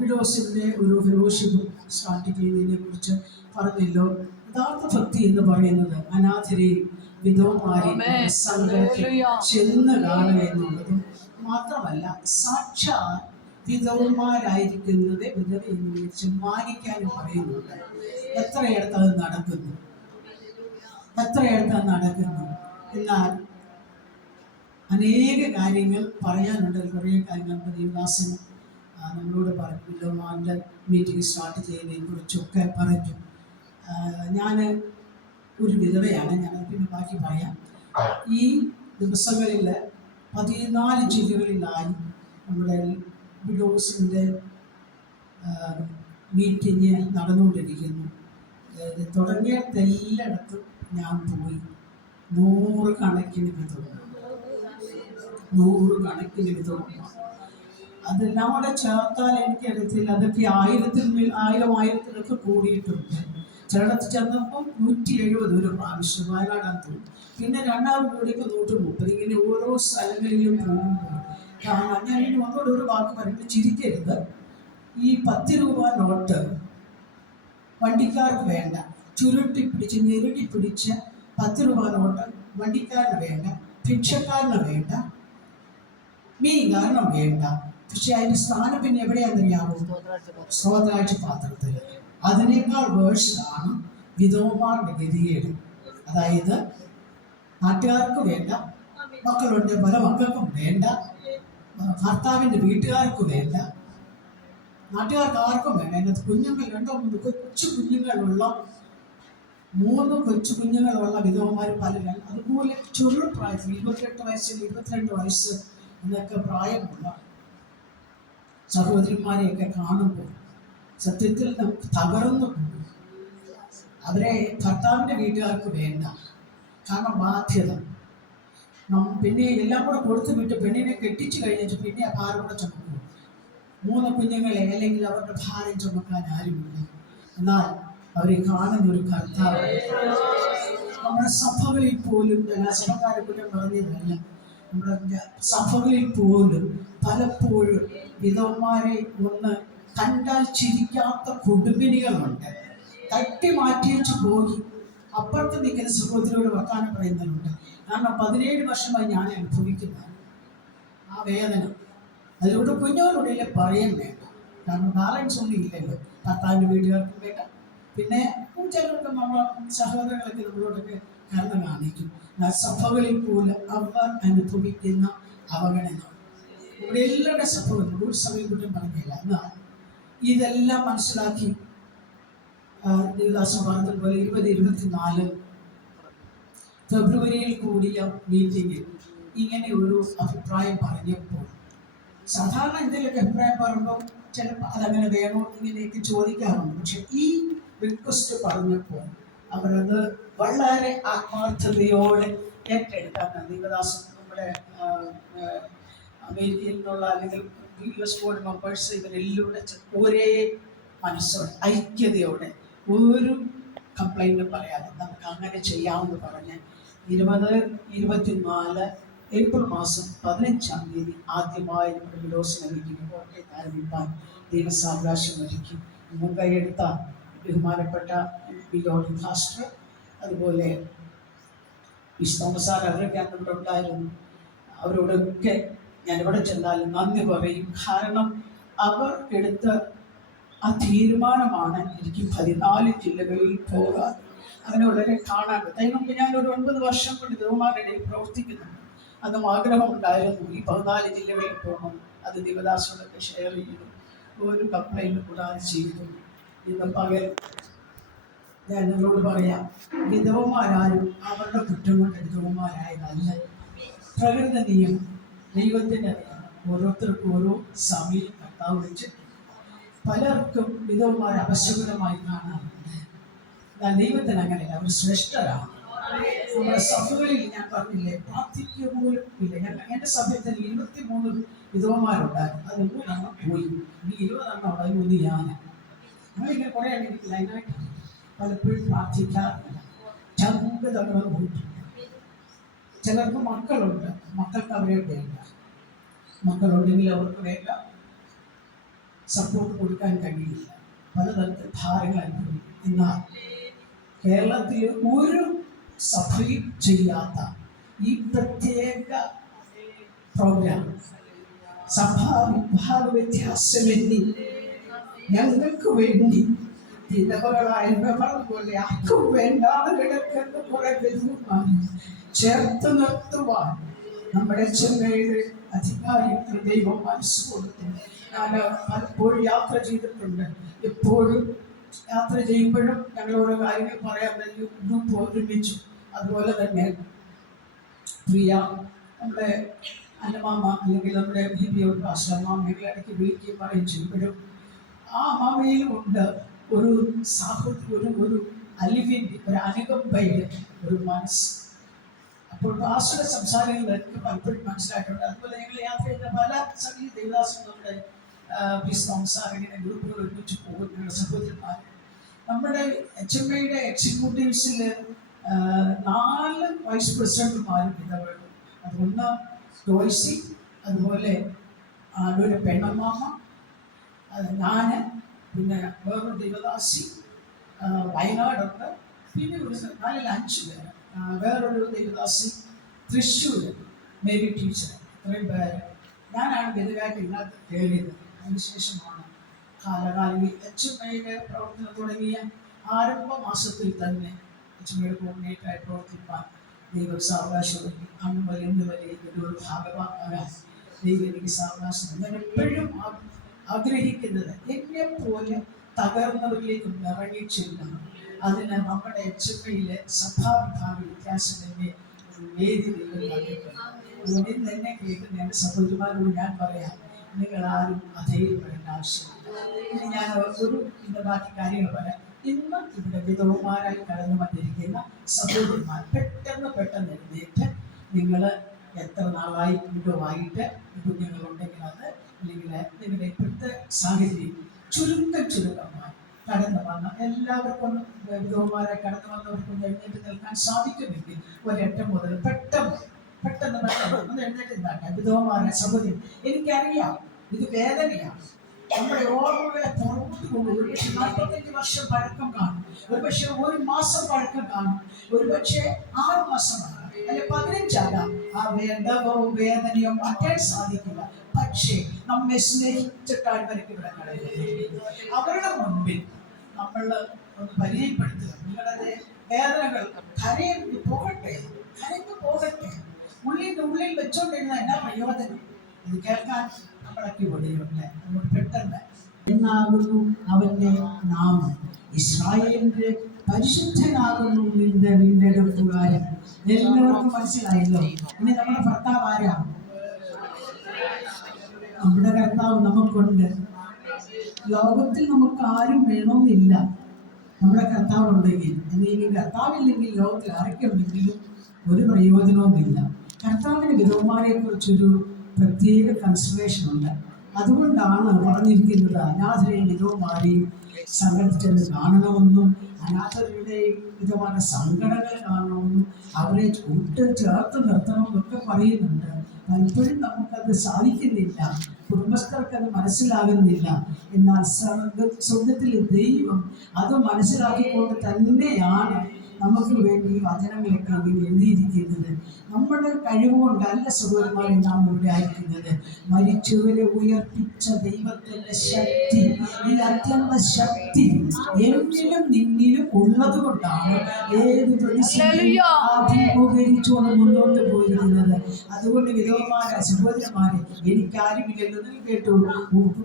വിഡോസിന്റെ ഒരു fellowship start ചെയ്യുന്നതിനെ കുറിച്ച് പറഞ്ഞല്ലോ. യഥാർത്ഥ ഭക്തി എന്ന് പറയുന്നത് അനാഥരെയും വിധവമാരെയും. സംഘത്തിൽ. ചെന്ന് കാണുക എന്നുള്ളതും മാത്രമല്ല സാക്ഷാൽ വിധവന്മാരായിരിക്കുന്നത് വിധവ എന്ന് വിളിച്ച് മാനിക്കാനും പറയുന്നുണ്ട്. എത്രയിടത്ത് അത് നടക്കുന്നു? എത്രയിടത്ത് അത് നടക്കുന്നു? എന്നാൽ അനേക കാര്യങ്ങൾ പറയാനുണ്ട്. കുറേ കാര്യങ്ങൾ ആ, നമ്മളോട് പറഞ്ഞു വില്ലോമാന്റെ മീറ്റിംഗ് സ്റ്റാർട്ട് ചെയ്യുന്നതിനെ കുറിച്ചൊക്കെ പറഞ്ഞു. ഞാൻ ഒരു വിധവയാണ് ഞാൻ പിന്നെ ബാക്കി പറയാം. ഈ ദിവസങ്ങളിൽ പതിനാല് ജില്ലകളിലായി നമ്മുടെ വിഡോസിന്റെ മീറ്റിങ് നടന്നുകൊണ്ടിരിക്കുന്നു. തുടങ്ങിയ തുടങ്ങിയിടത്തെല്ലായിടത്തും ഞാൻ പോയി. നൂറ് കണക്കിന് വിധവ. നൂറ് കണക്കിന് വിധവ. അതെല്ലാം കൂടെ ചേർത്താൽ എനിക്കറിയത്തില്ല. അതൊക്കെ ആയിരത്തിൽ ആയിരം ആയിരത്തിലൊക്കെ കൂടിയിട്ടുണ്ട്. ചിലടത്ത് ചെന്നപ്പം നൂറ്റി എഴുപത് ഒരു പ്രാവശ്യം വയനാടാൻ തോന്നും പിന്നെ രണ്ടാമത് കൂടിയൊക്കെ നൂറ്റി മുപ്പത്. ഇങ്ങനെ ഓരോ സ്ഥലങ്ങളിലും പോകുമ്പോൾ കാരണം ഞാൻ ഇനി ഒന്നുകൂടെ ഒരു വാക്ക് പറയുമ്പോൾ ചിരിക്കരുത്. ഈ പത്ത് രൂപ നോട്ട് വണ്ടിക്കാർക്ക് വേണ്ട. ചുരുട്ടി പിടിച്ച് ഞെരുടി പിടിച്ച് പത്ത് രൂപ നോട്ട് വണ്ടിക്കാരന് വേണ്ട. ഭിക്ഷക്കാരന് വേണ്ട. മീൻകാരനും വേണ്ട. പക്ഷെ അതിന്റെ സ്ഥാനം പിന്നെ എവിടെയാണെന്നറിയാമോ സ്രോതാഴ്ച പാത്രത്തിൽ. അതിനേക്കാൾ വേഴ്സാണ് വിധവമാരുടെ ഗതികേട് അതായത് നാട്ടുകാർക്ക് വേണ്ട മക്കളുണ്ട് പല മക്കൾക്കും വേണ്ട ഭർത്താവിന്റെ വീട്ടുകാർക്ക് വേണ്ട നാട്ടുകാർക്ക് ആർക്കും വേണ്ട. അതിനകത്ത് കുഞ്ഞുങ്ങൾ രണ്ടോ മൂന്ന് കൊച്ചു കുഞ്ഞുങ്ങളുള്ള മൂന്ന് കൊച്ചു കുഞ്ഞുങ്ങളുള്ള വിധവന്മാർ പലരും. അതുപോലെ ചെറു പ്രായത്തിൽ ഇരുപത്തിയെട്ട് വയസ്സ് ഇരുപത്തിരണ്ട് വയസ്സ് എന്നൊക്കെ പ്രായമുള്ള സഹോദരിമാരെയൊക്കെ കാണുമ്പോൾ സത്യത്തിൽ നമുക്ക് തകർന്നു പോകും. അവരെ ഭർത്താവിന്റെ വീട്ടുകാർക്ക് വേണ്ട. കാരണം ബാധ്യത. പിന്നെ എല്ലാം കൂടെ കൊടുത്തു വിട്ട് പെണ്ണിനെ കെട്ടിച്ചു കഴിഞ്ഞിട്ട് പിന്നെ ആ ഭാരം കൂടെ ചുമക്കും. മൂന്ന് കുഞ്ഞുങ്ങളെ അല്ലെങ്കിൽ അവരുടെ ഭാരം ചുമക്കാൻ ആരുമില്ല. എന്നാൽ അവരെ കാണുന്ന ഒരു കർത്താവ് നമ്മുടെ സഭകളിൽ പോലും സഭക്കാരെ കുറ്റം പറഞ്ഞതല്ല നമ്മുടെ സഭകളിൽ പോലും പലപ്പോഴും വിധവന്മാരെ ഒന്ന് കണ്ടാൽ ചിരിക്കാത്ത കുടുംബിനികളുണ്ട് തട്ടി മാറ്റിവെച്ച് പോയി. അപ്പുറത്ത് നിൽക്കുന്ന സഹോദരിയോട് വർത്താനം പറയുന്നവരുണ്ട്. കാരണം പതിനേഴ് വർഷമായി ഞാൻ അനുഭവിക്കുന്നത്. ആ വേദന. അതിലൂടെ കുഞ്ഞുങ്ങളുടെ പറയാൻ വേണ്ട. കാരണം ബാലൻസ് ഒന്നും ഇല്ലല്ലോ. ഭർത്താവിന്റെ വീട്ടുകാർക്കും വേണ്ട. പിന്നെ ചിലർക്ക് നമ്മൾ സഹോദരങ്ങളൊക്കെ നമ്മളോടൊക്കെ കാരണം കാണിക്കും സഭകളിൽ പോലും അവർ അനുഭവിക്കുന്ന അവഗണന. ഇവിടെ എല്ലാവരുടെ സഭകളും ഒരു സമയം കുറ്റം പറഞ്ഞില്ല. എന്നാൽ ഇതെല്ലാം മനസ്സിലാക്കി ദേവദാസം പറഞ്ഞതുപോലെ ഇരുപത് ഇരുപത്തിനാല് ഫെബ്രുവരിയിൽ കൂടിയ മീറ്റിങ്ങിൽ ഇങ്ങനെ ഒരു അഭിപ്രായം പറഞ്ഞപ്പോൾ സാധാരണ എന്തെങ്കിലുമൊക്കെ അഭിപ്രായം പറയുമ്പോൾ ചിലപ്പോൾ അതങ്ങനെ വേണോ ഇങ്ങനെയൊക്കെ ചോദിക്കാറുണ്ട്. പക്ഷെ ഈ റിക്വസ്റ്റ് പറഞ്ഞപ്പോൾ അവരത് വളരെ ആത്മാർത്ഥതയോടെ ഏറ്റെടുത്താണ് ദേവദാസം നമ്മുടെ നിന്നുള്ള അല്ലെങ്കിൽ യു എസ് ബോർഡ് മെമ്പേഴ്സ് ഇവരെല്ലാം ഒരേ മനസ്സോടെ ഐക്യതയോടെ ഒരു കംപ്ലൈന്റും പറയാതെ നമുക്ക് അങ്ങനെ ചെയ്യാമെന്ന് പറഞ്ഞ് ഇരുപത് ഇരുപത്തിനാല് ഏപ്രിൽ മാസം പതിനഞ്ചാം തീയതി ആദ്യമായി നമ്മുടെ മീറ്റിംഗ് കോട്ടയത്ത് ആരംഭിക്കാൻ ദൈവസാവകാശം ഒരുക്കി. മുൻകൈയെടുത്ത ബഹുമാനപ്പെട്ട ബിലോഡ് ഭാസ്റ്റർ അതുപോലെ വിശ്വസാർ അവരൊക്കെ അന്ന് ഉണ്ടായിരുന്നു. അവരോടൊക്കെ ഞാൻ ഇവിടെ ചെന്നാലും നന്ദി പറയും. കാരണം അവർ എടുത്ത ആ തീരുമാനമാണ് എനിക്ക് പതിനാല് ജില്ലകളിൽ പോകാൻ. അങ്ങനെ വളരെ കാണാൻ അതിന് മുമ്പ് ഞാൻ ഒരു ഒൻപത് വർഷം കൊണ്ട് ദേവമാരുടെ പ്രവർത്തിക്കുന്നുണ്ട്. അതും ആഗ്രഹമുണ്ടായിരുന്നു ഈ പതിനാല് ജില്ലകളിൽ പോകണം. അത് ദിവദാസോടൊക്കെ ഷെയർ ചെയ്തു. ഒരു കംപ്ലൈന്റ് കൂടാതെ ചെയ്തു. ഇന്ന് പകൽ ഞാൻ നിങ്ങളോട് പറയാം വിധവമാരാരും അവരുടെ കുറ്റം കൊണ്ട് വിധവമാരായതല്ല പ്രകൃതി നിയമം ദൈവത്തിന്റെ നിയമം ഓരോരുത്തർക്കും ഓരോ സമയം കർത്താവ് വെച്ചിട്ടുണ്ട് പലർക്കും വിധവുമായ അപശകുനമായി കാണാറുണ്ട്. എന്നാൽ ദൈവത്തിന് അങ്ങനെയല്ല അവർ ശ്രേഷ്ഠരാണ്. നമ്മുടെ സഭകളിൽ ഞാൻ പറഞ്ഞില്ലേ പ്രാർത്ഥിക്കുക പോലും ഇല്ല. ഞാൻ എന്റെ സഭയിൽ തന്നെ ഇരുപത്തി മൂന്ന് വിധവന്മാരുണ്ടായിരുന്നു അത് മൂന്നെണ്ണം പോയി. ഇനി ഇരുപതെണ്ണം ഉണ്ട് അതിൽ ഒന്ന് ഞാൻ. നമ്മളിങ്ങനെ കുറേ എനിക്ക് ലൈനായിട്ട് പലപ്പോഴും പ്രാർത്ഥിക്കാറില്ല ചങ്ക് തകർന്ന് പോയിട്ടുണ്ട് ചിലർക്ക് മക്കളുണ്ട്. മക്കൾക്ക് അവരെ വേണ്ട. മക്കളുണ്ടെങ്കിൽ അവർക്ക് വേണ്ട. സപ്പോർട്ട് കൊടുക്കാൻ കഴിയില്ല. പലതരത്തിൽ ഭാരങ്ങൾ അനുഭവിക്കും. എന്നാൽ കേരളത്തിൽ ഒരു സഭയും ചെയ്യാത്ത ഈ പ്രത്യേക പ്രോഗ്രാം സഭാ വിഭാഗ വ്യത്യാസമെന്നി? ഞങ്ങൾക്ക് വേണ്ടി വിധവകളായ പോലെ ആർക്കും വേണ്ടാതെ കിടക്കുന്ന കുറെ ബന്ധുമാരെ ചേർത്ത് നിർത്തുവാൻ നമ്മുടെ ചെന്നൈയുടെ അധികാരിക്ക് ദൈവം മനസ്സ് കൊടുത്തു. ഞാൻ പലപ്പോഴും യാത്ര ചെയ്തിട്ടുണ്ട്. എപ്പോഴും യാത്ര ചെയ്യുമ്പോഴും ഞങ്ങൾ ഓരോ കാര്യങ്ങൾ പറയാൻ ഗ്രൂപ്പ് ഒരുമിച്ചു. അതുപോലെ തന്നെ പ്രിയ നമ്മുടെ അന്നമാമ അല്ലെങ്കിൽ നമ്മുടെ ബിബിയോട് ഭാഷ മാമകളെ ഇടയ്ക്ക് വിളിക്കുകയും പറയും ചെയ്യുമ്പോഴും ആ മാമയിലും ഉണ്ട്. ഒരു സാഹോദര്യം ഒരു ഒരു അലിവിന്റെ ഒരു അനുകമ്പയുടെ ഒരു മനസ്സ്. അപ്പോൾ ഭാഷയുടെ സംസാരങ്ങൾ എനിക്ക് പലപ്പോഴും മനസ്സിലായിട്ടുണ്ട്. അതുപോലെ ഞങ്ങൾ യാത്ര ചെയ്യുന്ന പല സംഗീത ദേവദാസും നമ്മുടെ സംസാരം ഇങ്ങനെ ഗ്രൂപ്പുകൾ ഒരുമിച്ച് പോകുന്ന സഹോദരന്മാർ നമ്മുടെ എച്ച് എം ഐയുടെ എക്സിക്യൂട്ടീവ്സിൽ നാല് വൈസ് പ്രസിഡന്റുമാരും ഇടപെടും അതൊന്ന് ജോയ്സി അതുപോലെ ഒരു പെണ്ണമ്മാമ ഞാൻ പിന്നെ വേറൊരു ദൈവദാസി വയനാടുണ്ട്. പിന്നെ ഒരു നാലിൽ അഞ്ച് പേര് വേറൊരു ദൈവദാസി തൃശ്ശൂർ മേരി ടീച്ചർ ഇത്രയും പേര്. ഞാനാണ് വലുതായിട്ട് ഇതിനകത്ത് അതിനുശേഷമാണ് കാലകാലി എച്ച് എം ഐയുടെ പ്രവർത്തനം തുടങ്ങിയ ആരംഭ മാസത്തിൽ തന്നെ എച്ച് എം ഐയുടെ കോർഡിനേറ്ററായി പ്രവർത്തിപ്പാൻ ദൈവം സാവകാശം നൽകി അന്ന് വലിയ വലിയ ഒരു ഭാഗമാകാൻ ദൈവം എനിക്ക് സാവകാശം ഞാൻ എപ്പോഴും ആ- ആഗ്രഹിക്കുന്നത്. എന്നെ പോലെ തകർന്നവരിലേക്ക് ഇറങ്ങി ചെല്ലണം അതിന് നമ്മുടെ എച്ച് എം ഐയിലെ സഭാവിഭാഗ വ്യത്യാസം ഒരു വേദി അതുകൊണ്ട് ഇന്ന് കേൾക്കുന്ന എന്റെ സഹോദരിമാരോട് ഞാൻ പറയാം നിങ്ങൾ ആരും അധൈര്യപ്പെടേണ്ട ആവശ്യമില്ല. ഞാൻ ഒരു ഇന്ന് ബാക്കി കാര്യങ്ങൾ പറയാം. ഇന്ന് ഇവിടെ വിധവമാരായി കടന്നു വന്നിരിക്കുന്ന സഹോദരിമാർ പെട്ടെന്ന് പെട്ടെന്ന് എഴുന്നേറ്റ് നിങ്ങൾ എത്ര നാളായി വിധവായിട്ട് കുഞ്ഞുങ്ങളുണ്ടെങ്കിൽ അത് അല്ലെങ്കിൽ നിങ്ങളുടെ ഇപ്പോഴത്തെ സാഹചര്യം ചുരുക്കം ചുരുക്കമായി കടന്നു വന്ന എല്ലാവർക്കും വിധവമാരെ കടന്നു വന്നവർക്കും എഴുന്നേറ്റ് നിൽക്കാൻ സാധിക്കുമെങ്കിൽ ഒരെട്ടം മുതൽ പെട്ടെന്ന് പെട്ടെന്ന് പെട്ടെന്ന് എഴുന്നേറ്റ് നിന്നാട്ടെ. വിധവമാരെ സഹോദരി എനിക്കറിയാം ഇത് വേദനയാണ്. നമ്മുടെ ഓർമ്മകളെ പുറകോട്ട് കൊണ്ടു ഒരുപക്ഷെ നാൽപ്പത്തഞ്ച് വർഷം പഴക്കം കാണും. ഒരുപക്ഷെ ഒരു മാസം പഴക്കം കാണും. ഒരുപക്ഷെ ആറ് മാസമാണ് അല്ലെ പതിനഞ്ചാകാം ആ വേദവോ വേദനയോ മാറ്റാൻ സാധിക്കില്ല പക്ഷേ നമ്മെ സ്നേഹിച്ചിട്ടാണ് വരയ്ക്ക് ഇവിടെ കടന്നത് അവരുടെ മുൻപിൽ നമ്മൾ ഒന്ന് പരിചയപ്പെടുത്തുക നിങ്ങളുടെ വേദനകൾ കരയിൽ പോകട്ടെ കരയ്ക്ക് പോകട്ടെ ഉള്ളിൻ്റെ ഉള്ളിൽ വെച്ചോണ്ടിരുന്ന എന്നാ പ്രയോജനം ഇത് കേൾക്കാൻ നമ്മളൊക്കെ ഇവിടെയുണ്ട് നമ്മൾ പെട്ടെന്ന് എന്നാകുന്നു അവന്റെ നാമം ഇസ്രായേലിന്റെ പരിശുദ്ധനാകുന്നു നിന്റെ വീണ്ടെടുപ്പുകാരൻ എല്ലാവർക്കും മനസ്സിലായല്ലോ? ഇനി നമ്മുടെ ഭർത്താവ് ആരാണ് നമ്മുടെ കർത്താവ് നമുക്കുണ്ട്. ലോകത്തിൽ നമുക്ക് ആരും വേണമെന്നില്ല. നമ്മുടെ കർത്താവ് ഉണ്ടെങ്കിൽ ഇനി കർത്താവില്ലെങ്കിൽ ലോകത്തിൽ ആരൊക്കെ ഉണ്ടെങ്കിലും ഒരു പ്രയോജനവുമില്ല കർത്താവിന് വിധവന്മാരെ കുറിച്ചൊരു പ്രത്യേക കൺസിഡറേഷൻ ഉണ്ട്. അതുകൊണ്ടാണ് പറഞ്ഞിരിക്കുന്നത് അനാഥരെയും വിധവന്മാരെയും സംഘടിച്ചത് കാണണമെന്നും അനാഥരുടെ വിധമായ സങ്കടങ്ങൾ കാണണമെന്നും അവരെ കൂട്ട് ചേർത്ത് നിർത്തണമെന്നൊക്കെ പറയുന്നുണ്ട്. പലപ്പോഴും നമുക്കത് സാധിക്കുന്നില്ല. കുടുംബസ്ഥർക്ക് അത് മനസ്സിലാകുന്നില്ല. എന്നാൽ സ്വർഗ സ്വർഗത്തിലെ ദൈവം അത് മനസ്സിലാക്കിക്കൊണ്ട് തന്നെയാണ് നമുക്ക് വേണ്ടി ഈ വചനങ്ങളൊക്കെ അതിൽ എഴുതിയിരിക്കുന്നത്. നമ്മുടെ കഴിവുകൊണ്ടല്ല സുഹൃത്തുക്കളെ നാം ഇവിടെ അയക്കുന്നത് മരിച്ചവരെ ഉയർപ്പിച്ച ദൈവത്തിന്റെ ശക്തി ഈ അത്യന്ത ശക്തി എന്നിലും നിന്നിലും ഉള്ളത് കൊണ്ടാണ് ഏത് അഭിമുഖീകരിച്ചുകൊണ്ട് മുന്നോട്ട് പോയിരിക്കുന്നത് അതുകൊണ്ട് വിധവമാരെ സഹോദരന്മാരെ എനിക്കാരുമില്ലല്ലോ കേട്ടു.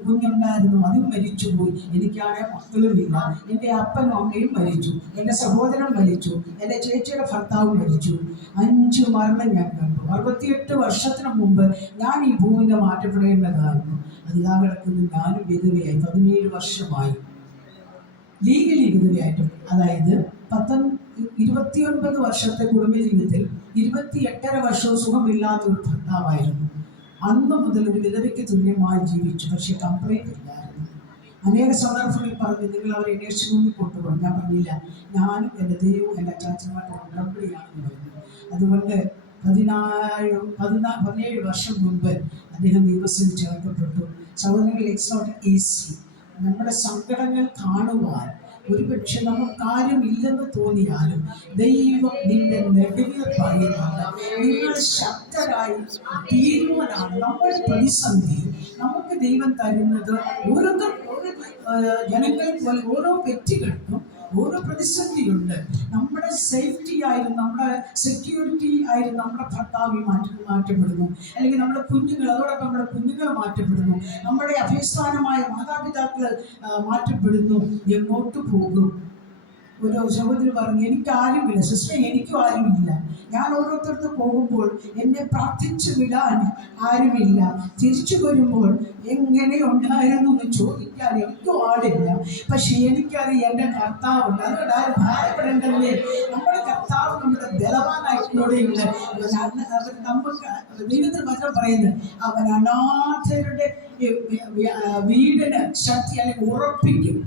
കുഞ്ഞുണ്ടായിരുന്നു അതും മരിച്ചുപോയി. എനിക്കാണെ മക്കളുമില്ല. എന്റെ അപ്പനും അമ്മയും മരിച്ചു. എന്റെ സഹോദരൻ മരിച്ചു. എന്റെ ചേച്ചിയുടെ ഭർത്താവ് മരിച്ചു. അഞ്ച് മരണം ഞാൻ കണ്ടു. അറുപത്തിയെട്ട് വർഷത്തിന് മുമ്പ് ഞാൻ ഈ ഭൂമിനെ മാറ്റപ്പെടേണ്ടതായിരുന്നു. അതിലാ കിടക്കുന്നു. ഞാനും വിധവയായി. പതിനേഴ് വർഷമായി. ലീഗലി വിധവയായിട്ടും. അതായത് പത്തൊൻ ഇരുപത്തിയൊൻപത് വർഷത്തെ കുടുംബജീവിതത്തിൽ ഇരുപത്തി എട്ടര വർഷവും സുഖമില്ലാത്ത ഒരു ഭർത്താവായിരുന്നു. അന്ന് മുതൽ ഒരു വിധവയ്ക്ക് തുല്യമായി ജീവിച്ചു. പക്ഷെ കംപ്ലൈന്റ് ഇല്ലായിരുന്നു അനേക സന്ദർഭങ്ങളിൽ പറഞ്ഞു നിങ്ങൾ അവരെ അന്വേഷിച്ചുകൊണ്ട് കൊണ്ടുപോകും ഞാൻ പറഞ്ഞില്ല ഞാനും എന്റെ ദൈവവും എന്റെ അച്ചാച്ചനുമായിട്ട് ഉടമ്പടിയാണെന്ന് പറഞ്ഞു. അതുകൊണ്ട് പതിനാല് പതിനാ പതിനേഴ് വർഷം മുൻപ് അദ്ദേഹം ദൈവത്തിൽ ചേർക്കപ്പെട്ടു. സഹോദരങ്ങൾ ഇറ്റ്സ് നോട്ട് ഈസി നമ്മുടെ സങ്കടങ്ങൾ കാണുവാൻ ഒരുപക്ഷെ നമുക്ക് കാര്യമില്ലെന്ന് തോന്നിയാലും ദൈവം നിന്റെ നെടുവിൽ പറയുന്നുണ്ട്. നിങ്ങൾ ശക്തരായി തീരുവാനാണ് നമ്മുടെ പ്രതിസന്ധി. നമുക്ക് ദൈവം തരുന്നത് ഓരോരുത്തർ ജനങ്ങൾക്ക് പോലെ ഓരോ വ്യക്തികൾക്കും ഓരോ പ്രതിസന്ധിയുണ്ട്. നമ്മുടെ സേഫ്റ്റി ആയിരുന്നു നമ്മുടെ സെക്യൂരിറ്റി ആയിരുന്നു നമ്മുടെ ഭർത്താവ് മാറ്റി മാറ്റപ്പെടുന്നു. അല്ലെങ്കിൽ നമ്മുടെ കുഞ്ഞുങ്ങൾ അതോടൊപ്പം നമ്മുടെ കുഞ്ഞുങ്ങൾ മാറ്റപ്പെടുന്നു. നമ്മുടെ അഭിസ്ഥാനമായ മാതാപിതാക്കൾ മാറ്റപ്പെടുന്നു എങ്ങോട്ട് പോകും? ഒരു സഹോദരി പറഞ്ഞു എനിക്ക് ആരുമില്ല സിസ്റ്റർ എനിക്കും ആരുമില്ല. ഞാൻ ഓരോരുത്തർക്ക് പോകുമ്പോൾ എന്നെ പ്രാർത്ഥിച്ചു വിടാൻ ആരുമില്ല. തിരിച്ചു വരുമ്പോൾ എങ്ങനെ ഉണ്ടായിരുന്നു എന്ന് ചോദിക്കാൻ എനിക്കും ആളില്ല. പക്ഷെ എനിക്കറിയാം എന്റെ കർത്താവുണ്ട്. അതുകൊണ്ട് ആരും ഭാരപ്പെടേണ്ടല്ലേ നമ്മുടെ കർത്താവ് നമ്മുടെ അവൻ നമുക്ക് ദൈവത്തിന് മാത്രം പറയുന്നത് അവൻ അനാഥരുടെ വീടിന് ശക്തി അല്ലെങ്കിൽ ഉറപ്പിക്കും.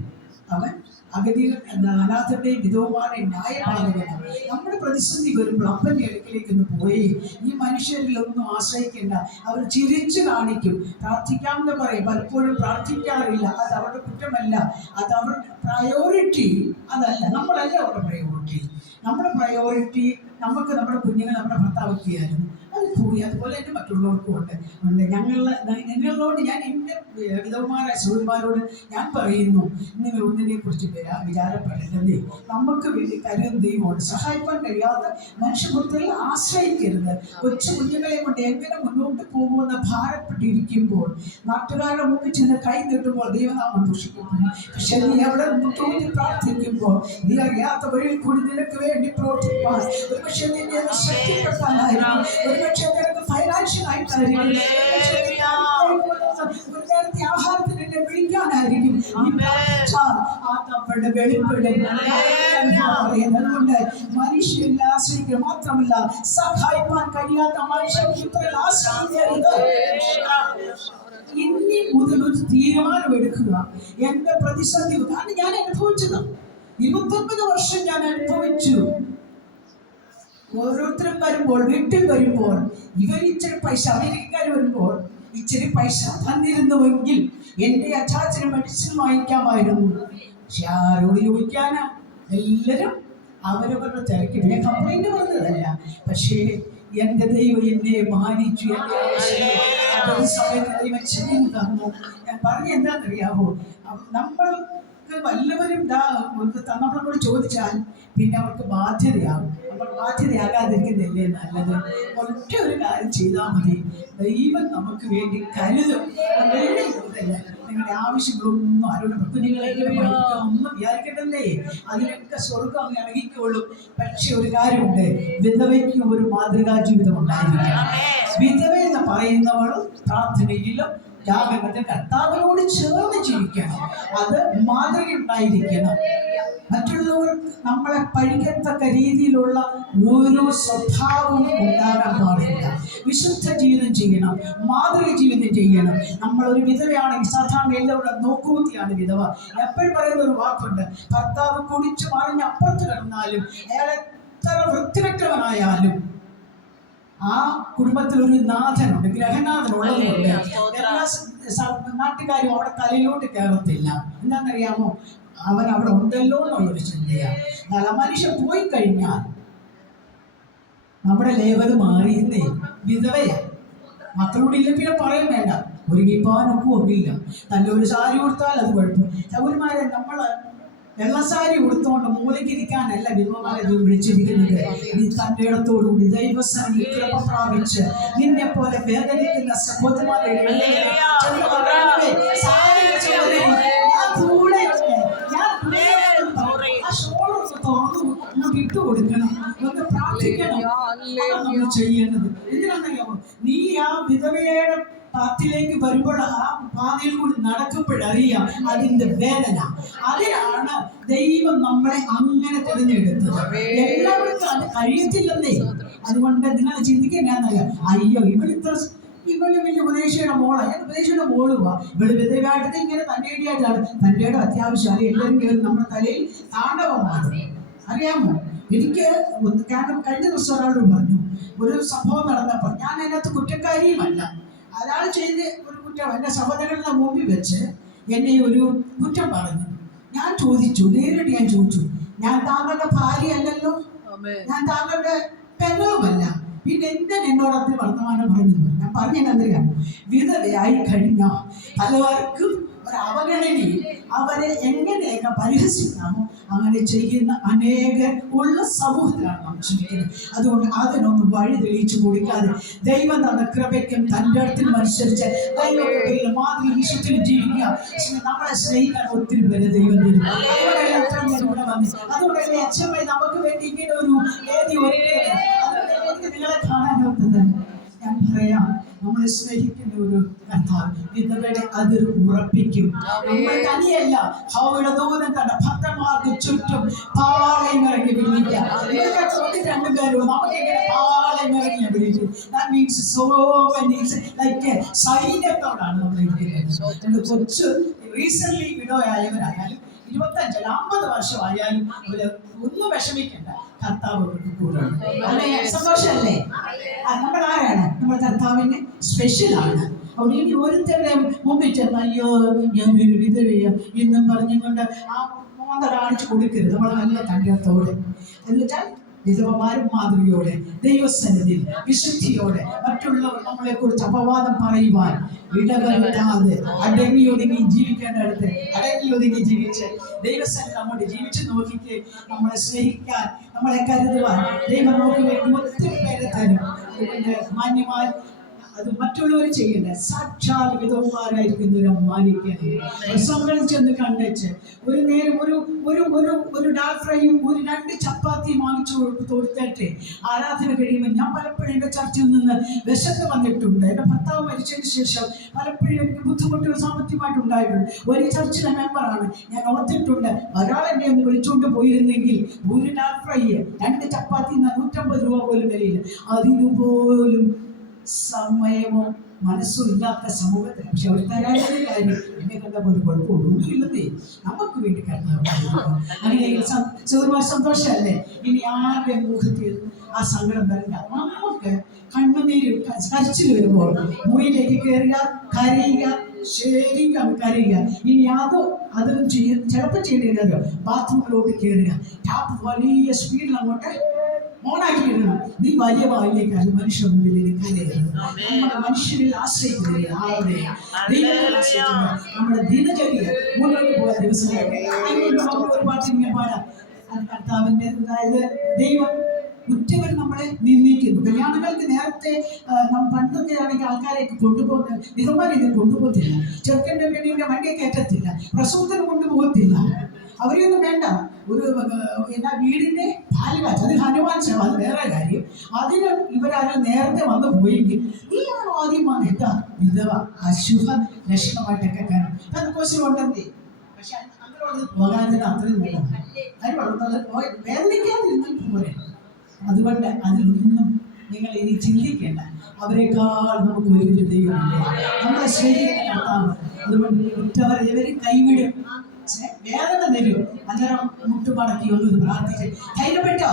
അവൻ അഗതികൾ അനാഥരുടെയും വിധവമാരുടെയും ന്യായപാലകന് നമ്മുടെ പ്രതിസന്ധി വരുമ്പോൾ അപ്പന്റെ അടുക്കിലേക്ക് ഒന്ന് പോയി. ഈ മനുഷ്യരിലൊന്നും ആശ്രയിക്കേണ്ട. അവർ ചിരിച്ചു കാണിക്കും. പ്രാർത്ഥിക്കാമെന്ന് പറയും. പലപ്പോഴും പ്രാർത്ഥിക്കാറില്ല. അത് അവരുടെ കുറ്റമല്ല. അത് അവരുടെ പ്രയോറിറ്റി അതല്ല. നമ്മളല്ല അവരുടെ പ്രയോറിറ്റി നമ്മുടെ പ്രയോറിറ്റി നമുക്ക് നമ്മുടെ കുഞ്ഞുങ്ങൾ നമ്മുടെ ഭർത്താവൊക്കെയായിരുന്നു അത് പോയി. അതുപോലെ തന്നെ മറ്റുള്ളവർക്കും ഉണ്ട്. ഉണ്ട്. ഞങ്ങൾ ഞങ്ങളോട് ഞാൻ എന്റെ വിധവുമാരായ സുഹൃന്മാരോട് ഞാൻ പറയുന്നു നിങ്ങൾ ഒന്നിനെ കുറിച്ച് വരാ വിചാരപ്പെടരുതേ. നമുക്ക് വേണ്ടി കരുതും ദൈവമാണ് സഹായിക്കാൻ കഴിയാത്ത മനുഷ്യബുദ്ധിയിൽ ആശ്രയിക്കരുത്. കൊച്ചു കുഞ്ഞുങ്ങളെ കൊണ്ട് എങ്ങനെ മുന്നോട്ട് പോകുമെന്ന് ഭാരപ്പെട്ടിരിക്കുമ്പോൾ നാട്ടുകാരുടെ മുമ്പിൽ ചെന്ന് കൈ നീട്ടുമ്പോൾ ദൈവനാമം ദൂഷിക്കപ്പെടും പക്ഷെ നീ അവിടെ തോന്നി പ്രാർത്ഥിക്കുമ്പോൾ നീ അറിയാത്ത വഴിയിൽ കൂടി നിനക്ക് വേണ്ടി പ്രവർത്തിപ്പാൻ ഒരു പക്ഷേ നിന്നെ അത് ശക്തിപ്പെടുത്താനായിരിക്കും. ഒരു പക്ഷേ നിനക്ക് ഫൈനാൻഷ്യൽ ആയിട്ടായിരിക്കും. ഒരുപക്ഷേ ഒരു നേരത്തെ ആഹാരത്തിന് എന്നെ വിളിക്കാനായിരിക്കും. നീ പ്രാർത്ഥിച്ചാൽ ആ തപ്പയുടെ വെളിപ്പെടും അതുകൊണ്ട് മനുഷ്യരിൽ ആശ്രയിക്കുക മാത്രമല്ല സഹായിപ്പാൻ കഴിയാത്ത മനുഷ്യർക്ക് ഇത്ര ആശ്രയിക്കരുത്. ഇനി മുതൽ ഒരു തീരുമാനം എടുക്കുക. എന്റെ പ്രതിസന്ധി കാരണം ഞാൻ അനുഭവിച്ചത്. ഇരുപത്തൊമ്പത് വർഷം ഞാൻ അനുഭവിച്ചു. ഓരോരുത്തരും വരുമ്പോൾ വീട്ടിൽ വരുമ്പോൾ ഇവർ ഇച്ചിരി പൈസ അമേരിക്കക്കാർ വരുമ്പോൾ ഇച്ചിരി പൈസ തന്നിരുന്നുവെങ്കിൽ എന്റെ അച്ചാച്ചന് മെഡിസിൻ വാങ്ങിക്കാമായിരുന്നു. പക്ഷെ ആരോട് ചോദിക്കാനാ? എല്ലാവരും അവരവരുടെ തിരക്ക്. ഞാൻ കംപ്ലൈന്റ് പറഞ്ഞതല്ല. പക്ഷേ എന്റെ ദൈവം എന്നെ മാനിച്ചു തന്നു. ഞാൻ പറഞ്ഞ എന്താണെന്നറിയാമോ നമ്മൾ വല്ലവരും നമ്മളോട് ചോദിച്ചാൽ പിന്നെ അവർക്ക് ബാധ്യതയാകും. ബാധ്യതയാകാതിരിക്കുന്നില്ലേ നല്ലത്? ഒറ്റ ഒരു കാര്യം ചെയ്താൽ മതി. ദൈവം നമുക്ക് വേണ്ടി കരുതും. നിങ്ങളുടെ ആവശ്യങ്ങളൊന്നും ആരോട് കുഞ്ഞുങ്ങളെങ്കിലും ഒന്നും വിചാരിക്കണ്ടല്ലേ? അതിനൊക്കെ സ്വർഗം അങ്ങ് ഇറങ്ങിക്കോളും പക്ഷെ ഒരു കാര്യമുണ്ട്. വിധവയ്ക്ക് ഒരു മാതൃകാ ജീവിതം ഉണ്ടായിരിക്കണം. വിധവ എന്ന് പറയുന്നവൾ പ്രാർത്ഥനയിലും ത്യാഗത്തിൽ കർത്താവിനോട് ചേർന്ന് ജീവിക്കണം. അത് മാതൃക ഉണ്ടായിരിക്കണം. മറ്റുള്ളവർ നമ്മളെ പഴിക്കത്തക്ക രീതിയിലുള്ള ഓരോ സ്വഭാവവും ഉണ്ടാകാൻ പാടില്ല. വിശുദ്ധ ജീവിതം ചെയ്യണം. മാതൃക ജീവിതം ചെയ്യണം. നമ്മൾ ഒരു വിധവയാണെങ്കിൽ സാധാരണ എല്ലാവരും നോക്കൂത്തിയാണ് വിധവ. എപ്പോഴും പറയുന്ന ഒരു വാക്കുണ്ട് ഭർത്താവ് കുടിച്ചു മറിഞ്ഞ് അപ്പുറത്ത് കിടന്നാലും അയാൾ എത്ര വൃത്തികെട്ടവനായാലും ആ കുടുംബത്തിൽ ഒരു നാഥനുണ്ട് ഗ്രഹനാഥൻ നാട്ടുകാരും അവിടെ തലയിലോട്ട് കയറത്തില്ല. എന്താണെന്നറിയാമോ? അവൻ അവിടെ ഉണ്ടല്ലോ എന്നുള്ളൊരു ചിന്തയാണ് എന്നാൽ മനുഷ്യൻ പോയി കഴിഞ്ഞാൽ നമ്മുടെ ലേവൽ വിധവയാ. മക്കളോട് ഇല്ല പിന്നെ പറയും വേണ്ട. ഒരുങ്ങിപ്പാനൊക്കെ നല്ല ഒരു സാരി കൊടുത്താൽ അത് കുഴപ്പം. സൗകര്യമാരെ നമ്മൾ വെള്ള സാരി ഉടുത്തുകൊണ്ട് മൂലയ്ക്ക് ഇരിക്കാനല്ല വിധവമാരെ നീ വിളിച്ചിരിക്കുന്നത്. നീ തന്റെ ഇടത്തോടുകൂടി ദൈവസ്ഥാനിൽ കൃപ പ്രാപിച്ച് നിന്നെ പോലെ വേദനിക്കുന്ന ഒന്ന് വിട്ടുകൊടുക്കണം ഒന്ന് പ്രാർത്ഥിക്കണം. ചെയ്യേണ്ടത്. എന്തിനാണെന്നറിയാമോ നീ ആ വിധവയുടെ പാത്തിലേക്ക് വരുമ്പോൾ ആ പാതയിൽ കൂടി നടക്കുമ്പോഴറിയാം അതിന്റെ വേദന. അതിനാണ് ദൈവം നമ്മളെ അങ്ങനെ തിരഞ്ഞെടുത്തത്. എല്ലാവർക്കും അത് കഴിയത്തില്ലെന്നേ. അതുകൊണ്ട് നിങ്ങൾ ചിന്തിക്കുന്നറിയാം അയ്യോ ഇവളിത്ര ഇവളും വലിയ ഉപദേശിയുടെ മോള. ഞാൻ ഉപദേശിയുടെ മോളുവാ. ഇവൾ വിധവായിട്ട് ഇങ്ങനെ തന്നേടിയായിട്ടാണ് അത്യാവശ്യം അത് എല്ലാവരും കയറി നമ്മുടെ തലയിൽ താണ്ഡവമാണ്. അറിയാമോ? എനിക്ക് കാരണം കഴിഞ്ഞ ദിവസം ഒരാളോട് പറഞ്ഞു ഒരു സംഭവം നടന്നപ്പോൾ ഞാൻ അതിനകത്ത് കുറ്റക്കാരിയുമല്ല. അയാൾ ചെയ്ത് ഒരു കുറ്റം എന്നെ എന്റെ സഹോദരങ്ങളുടെ മുമ്പിൽ വെച്ച് എന്നെ ഒരു കുറ്റം പറഞ്ഞു. ഞാൻ ചോദിച്ചു നേരിട്ട് ഞാൻ ചോദിച്ചു ഞാൻ താങ്കളുടെ ഭാര്യയല്ലല്ലോ? ഞാൻ താങ്കളുടെ പെങ്ങളുമല്ല പിന്നെ എന്തിനാ എന്നോട് അത്ര വർത്തമാനം പറഞ്ഞു ഞാൻ പറഞ്ഞെന്തറിയാം വിധവയായി കഴിഞ്ഞ പലവർക്കും ഒരു അവഗണനയിൽ അവരെ എങ്ങനെയൊക്കെ പരിഹസിക്കാമോ അങ്ങനെ ചെയ്യുന്ന അനേകർ ഉള്ള സമൂഹത്തിലാണ് നാം ജീവിക്കുന്നത്. അതുകൊണ്ട് അതിനൊന്ന് വഴി തെളിയിച്ചു കൊടുക്കാതെ ദൈവം തന്ന കൃപയ്ക്കും തന്റെ അടുത്തിനും അനുസരിച്ച് ദൈവത്തിലും മാതൃ വിശുദ്ധിലും ജീവിക്കുക. നമ്മളെ സ്നേഹിക്കാൻ ഒത്തിരി പേര് ദൈവം തരും. അതുകൊണ്ടല്ലേ അച്ഛമ്മ നമുക്ക് വേണ്ടി ഇങ്ങനെ ഒരു വേദി എനിക്ക് നിങ്ങളെ കാണാൻ ഞാൻ പറയാം നമ്മളെ സ്നേഹിക്കുന്ന ഒരു കർത്താവ്. വിധവയുടെ അതിർ ഉറപ്പിക്കും. നമ്മൾ തനിയല്ല. ഹൗയുടെ ദൂരം കണ്ട ഭക്തന്മാർക്ക് ചുറ്റും പാളയം ഇറങ്ങി വിളിക്കുക രണ്ടു പാളയം ഇറങ്ങി വിളിക്കും that means so means like സൈന്യത്തോടാണ് നമ്മൾ ഇരിക്കുന്നത്. കൊച്ചു റീസെന്റ് വിഡോ ആയവരായാലും ഇരുപത്തഞ്ചല്ല അമ്പത് വർഷമായാലും അവർ ഒന്നും വിഷമിക്കണ്ട. കർത്താവ് അവർക്ക് കൂടെ ഉണ്ട്. അല്ലേ? സന്തോഷമല്ലേ? നമ്മൾ ആരാണ്? നമ്മൾ കർത്താവിന് സ്പെഷ്യൽ ആണ്. അവിടെ ഇനി ഒരുത്തരുടെ മുമ്പിൽ ചെന്ന് അയ്യോ ഞാൻ ഒരു വിധവയ്യ എന്നും പറഞ്ഞുകൊണ്ട് ആ മോന്ത കാണിച്ചു കൊടുക്കരുത്. നമ്മൾ നല്ല കണ്ടത്തോടെ എന്ന് വെച്ചാൽ വിധവമാരും മാതൃകയോടെ ദൈവസന്നിധി വിശുദ്ധിയോടെ മറ്റുള്ളവർ നമ്മളെ കുറിച്ച് അപവാദം പറയുവാൻ ഇടവരുത്താതെ അടങ്ങി ഒതുങ്ങി ജീവിക്കേണ്ടടുത്ത് അടങ്ങി ഒതുങ്ങി ജീവിച്ച് ദൈവസന്നിധി നമ്മോട് ജീവിച്ചു നോക്കിക്ക് നമ്മളെ സ്നേഹിക്കാൻ നമ്മളെ കരുതുവാൻ ദൈവം നമുക്ക് വേണ്ടി ഒത്തിരി പേരെ തരും. അതുകൊണ്ട് അത് മറ്റുള്ളവർ ചെയ്യണ്ട? സാക്ഷാൽ വിധവന്മാരായിരിക്കുന്നവരെ മാനിക്കണം പ്രസംഗം ചെന്ന് കണ്ടേച്ച് ഒരു നേരം ഒരു ഒരു ഒരു ഒരു ഡാൽ ഫ്രൈയും ഒരു രണ്ട് ചപ്പാത്തി വാങ്ങിച്ചു കൊടുത്തേട്ടെ. ആരാധന കഴിയുമ്പോൾ ഞാൻ പലപ്പോഴും എന്റെ ചർച്ചയിൽ നിന്ന് വിശന്ന് വന്നിട്ടുണ്ട്. എന്റെ ഭർത്താവ് മരിച്ചതിന് ശേഷം പലപ്പോഴും എനിക്ക് ബുദ്ധിമുട്ടുകൾ സാമ്പത്തികമായിട്ട് ഉണ്ടായിട്ടുണ്ട്. ഒരു ചർച്ചിലെ മെമ്പറാണ് ഞാൻ ഓർത്തിട്ടുണ്ട് ഒരാൾ എന്നെ ഒന്ന് വിളിച്ചുകൊണ്ട് പോയിരുന്നെങ്കിൽ ഒരു ഡാൽ ഫ്രൈ രണ്ട് ചപ്പാത്തി നൂറ്റമ്പത് രൂപ പോലും വിലയില്ല. അതിനുപോലും സമയമോ മനസ്സോ ഇല്ലാത്ത സമൂഹത്തിൽ. പക്ഷെ അവർ തരാനൊരു കാര്യം എന്നെ കണ്ടപ്പോൾ ഒരു കുഴപ്പമുള്ളൂ ഒന്നുമില്ലെന്നേ നമുക്ക് വേണ്ടി ചെറുപാട് സന്തോഷമല്ലേ? ഇനി ആരുടെ മുഖത്തിൽ ആ സങ്കടം വരില്ല. നമുക്ക് കണ്ണുനീര് ക- കരച്ചിൽ വരുമ്പോൾ മുറിയിലേക്ക് കയറുക കരയുക ശരിക്കും കരയുക. ഇനി അതോ അതും ചെയ്യ ചിലപ്പോൾ ചെയ്യേണ്ടത് ബാത്റൂമിലോട്ട് കയറുക ടാപ്പ് വലിയ സ്പീഡിൽ അങ്ങോട്ട് നീ വലിയ ബാല്യക്കാരൻ മനുഷ്യ മുമ്പിൽ നമ്മുടെ മനുഷ്യരിൽ ആശ്രയിക്കുന്നില്ല ദിനചര്യ മുന്നോട്ട് പോയ ദിവസങ്ങളൊക്കെ പാടാം. അത് കർത്താവിന്റെ അതായത് ദൈവം ഉറ്റവർ നമ്മളെ നിന്ദിക്കുന്നു. കല്യാണങ്ങൾക്ക് നേരത്തെ പണ്ടൊക്കെ ആണെങ്കിൽ ആൾക്കാരെയൊക്കെ കൊണ്ടുപോകുന്ന വിധമാരെയൊക്കെ കൊണ്ടുപോകത്തില്ല. ചെറുക്കന്റെ പെണ്ണിന്റെ വണ്ടിയെ കയറ്റത്തില്ല. പ്രസവത്തിന് കൊണ്ടുപോകത്തില്ല. അവരെയൊന്നും വേണ്ട. ഒരു എന്നാ വീടിന്റെ പാലുകാച്ച് അത് ഹനുമാൻ ശവം അത് വേറെ കാര്യം. അതിന് ഇവരാരും നേരത്തെ വന്നു പോയെങ്കിൽ ഈ ആദ്യം വന്നിട്ട വിധവ അശുഭ ലക്ഷണമായിട്ടൊക്കെ കാണും. അത് ഉണ്ടെന്നേ. പക്ഷെ അങ്ങനെയുള്ളത് പോകാതെ അത്രയും വേണം അതിന് വളർന്നത് വേദനിക്കാതിരുന്നാൽ പോരെ. അതുകൊണ്ട് അതിലൊന്നും നിങ്ങൾ ഇനി ചിന്തിക്കേണ്ട. അവരെക്കാൾ നമുക്ക് ഒരു ദൈവമില്ല? നമ്മളെ സ്നേഹിക്കുന്ന അതുകൊണ്ട് ഉറ്റവർ ഇവരെ കൈവിടും. ഛെ, വേദന തരും. അന്നേരം മുട്ടുമടക്കി ഒന്ന് പ്രാർത്ഥിച്ച് ധൈര്യപ്പെട്ടോ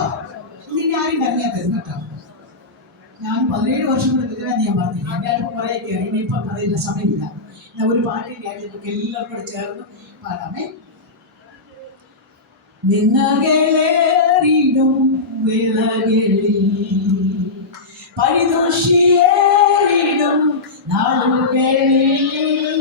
നിന്നെ ആരും കരഞ്ഞാത്തത് കേട്ടോ. ഞാൻ പതിനേഴ് വർഷം കൂടെ വിധവെന്ന് ഞാൻ പറഞ്ഞില്ല എന്റെ കുറെ കുറേ കയറി ഇനിയിപ്പം പറയുന്ന സമയമില്ല. ഞാൻ ഒരു പാട്ടിൽ നമുക്ക് എല്ലാവർക്കും കൂടെ ചേർന്ന് പാടാമേ. നിന്നകളേറിടും വിളകളിൽ പഴിദൂഷിയേറിടും നാളുകളിൽ.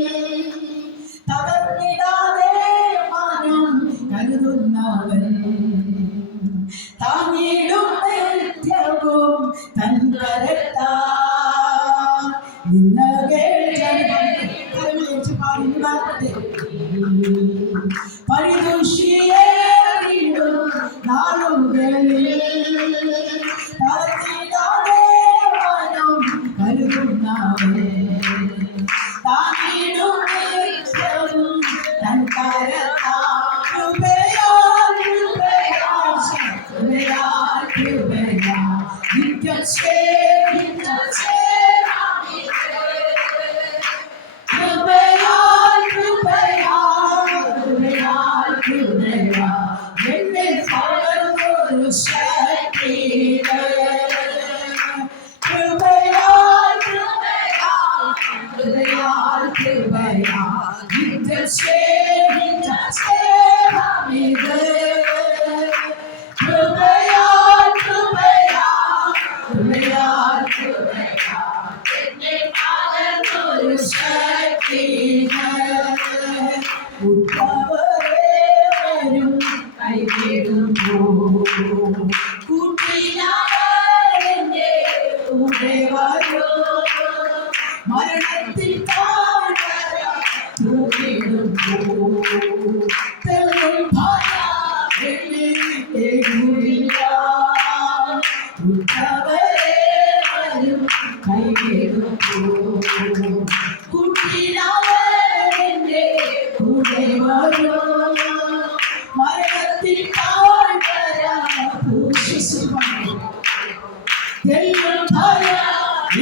தெய்வம் தாயா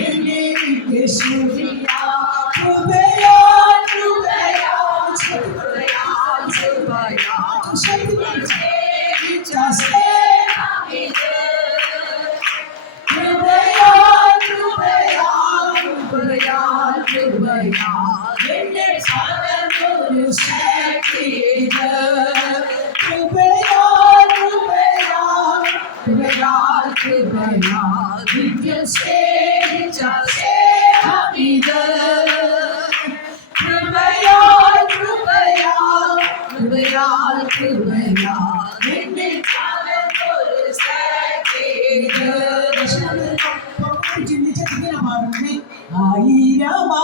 என்னை சுவியா உபயா ആയിരമാ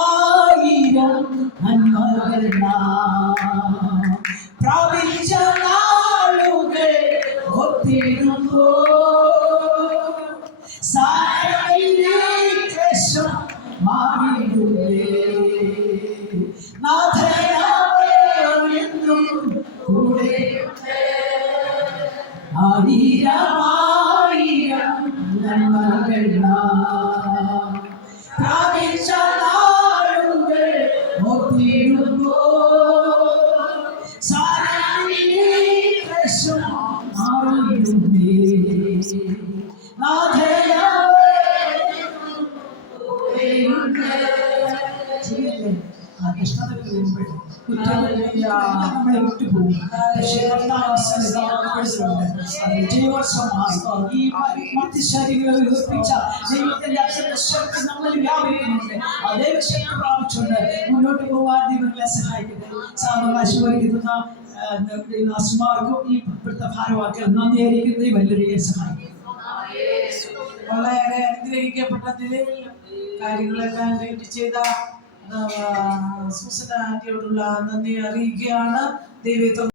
ദൈവത്തിന്റെ അക്ഷരശക്തി നമ്മൾ വ്യാപരിക്കുന്നുണ്ട് അതേ വിഷയം പ്രാപിച്ചുകൊണ്ട് മുന്നോട്ട് പോവാൻ ദൈവങ്ങളെ സഹായിക്കുന്നത് സാവകാശം വഹിക്കുന്ന നസുമാർക്കും ഈ ഇപ്പോഴത്തെ ഭാരവാക്കൾ നന്ദിയായിരിക്കുന്നത് ഈ വല്ലരിയെ സഹായിക്കും വളരെ അനുഗ്രഹിക്കപ്പെട്ട കാര്യങ്ങളെല്ലാം ലൈറ്റ് ചെയ്ത സൂസന നന്ദി അറിയിക്കുകയാണ്. ദൈവത്തെ